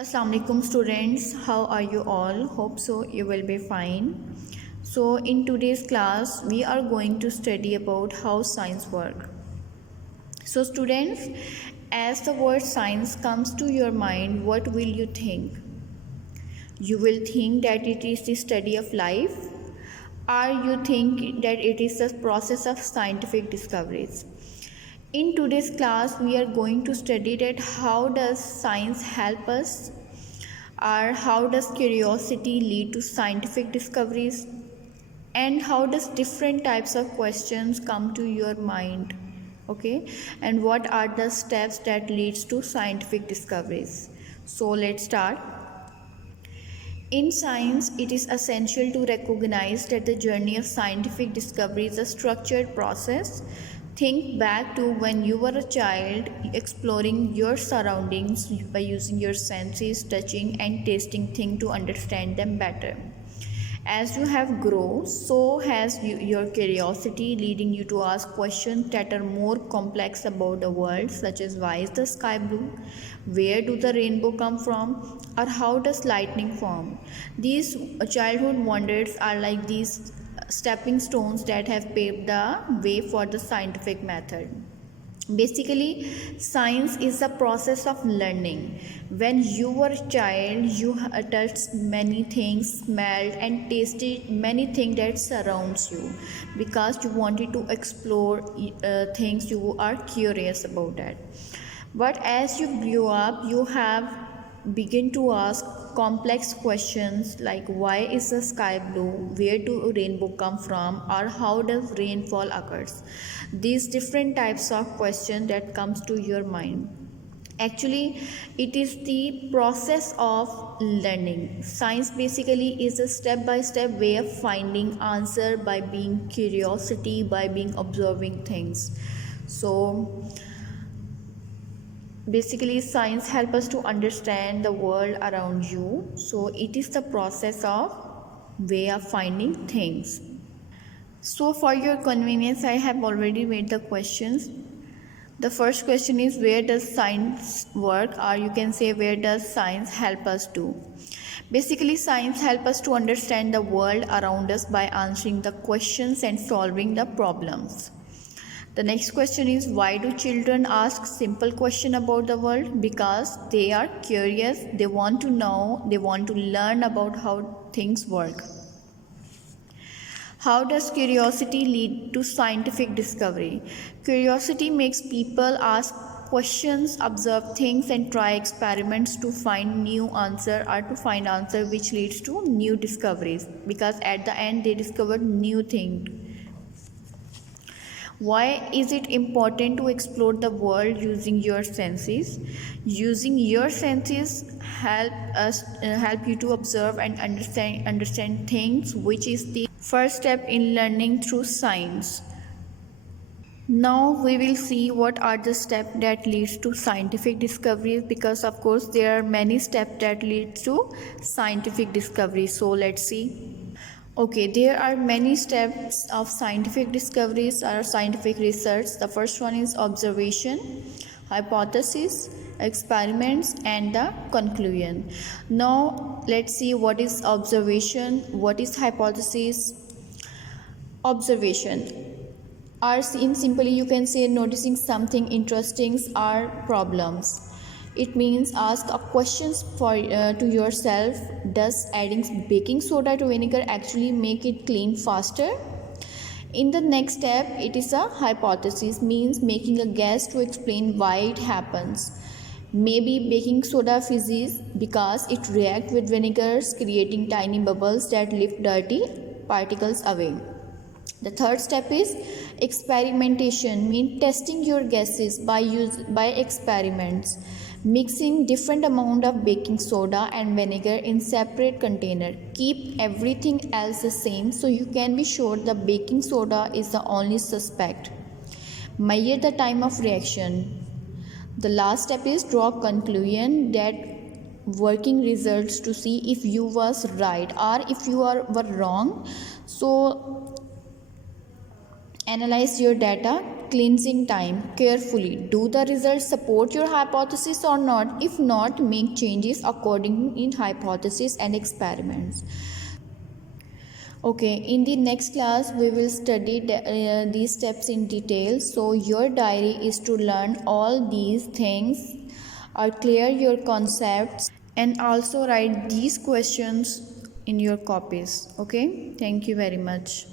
Assalamu alaikum students, how are you all? Hope so you will be fine. So in today's class we are going to study about how science work. So students, as the word science comes to your mind, what will you think? You will think that it is the study of life, or you think that it is the process of scientific discoveries. In today's class we are going to study that how does science help us, or how does curiosity lead to scientific discoveries, and how does different types of questions come to your mind, okay, and what are the steps that leads to scientific discoveries. So let's start. In science, it is essential to recognize that the journey of scientific discovery is a structured process. Think back to when you were a child, exploring your surroundings by using your senses, touching and tasting things to understand them better. As you have grown, so has your curiosity, leading you to ask questions that are more complex about the world, such as why is the sky blue, where do the rainbow come from, or how does lightning form. These childhood wonders are like these stepping stones that have paved the way for the scientific method. Basically, science is the process of learning. When you were a child, you touched many things, smelled and tasted many things that surrounds you, because you wanted to explore things, you are curious about that. But as you grew up, you have begin to ask complex questions like why is the sky blue, where do rainbow come from, or how does rainfall occurs. These different types of questions that comes to your mind. Actually, it is the process of learning. Science basically is a step by step way of finding answer by being curiosity, by being observing things. So basically science helps us to understand the world around you. So it is the process of way of finding things. So for your convenience, I have already made the questions. The first question is, where does science work, or you can say where does science help us do. Basically, science helps us to understand the world around us by answering the questions and solving the problems. The next question is, why do children ask simple question about the world? Because they are curious, they want to know, they want to learn about how things work. How does curiosity lead to scientific discovery? Curiosity makes people ask questions, observe things and try experiments to find new answer, or to find answer which leads to new discoveries, because at the end they discovered new thing. Why is it important to explore the world using your senses? Using your senses help you to observe and understand things, which is the first step in learning through science. Now we will see what are the steps that leads to scientific discoveries, because of course there are many steps that lead to scientific discovery. So let's see. Okay, there are many steps of scientific discoveries or scientific research. The first one is observation, hypothesis, experiments, and the conclusion. Now let's see what is observation, what is hypothesis. Observation, or in simply you can say noticing something interesting or problems. It means ask a questions to yourself. Does adding baking soda to vinegar actually make it clean faster? In the next step, it is a hypothesis, means making a guess to explain why it happens. Maybe baking soda fizzes because it reacts with vinegars, creating tiny bubbles that lift dirty particles away. The third step is experimentation, means testing your guesses by experiments. Mixing different amount of baking soda and vinegar in separate container. Keep everything else the same so you can be sure the baking soda is the only suspect. Measure the time of reaction. The last step is draw conclusion, that working results to see if you was right or if you were wrong. So analyze your data cleansing time carefully. Do the results support your hypothesis or not? If not, make changes according in hypothesis and experiments. Okay, in the next class we will study these steps in detail. So your diary is to learn all these things or clear your concepts and also write these questions in your copies. Okay, thank you very much.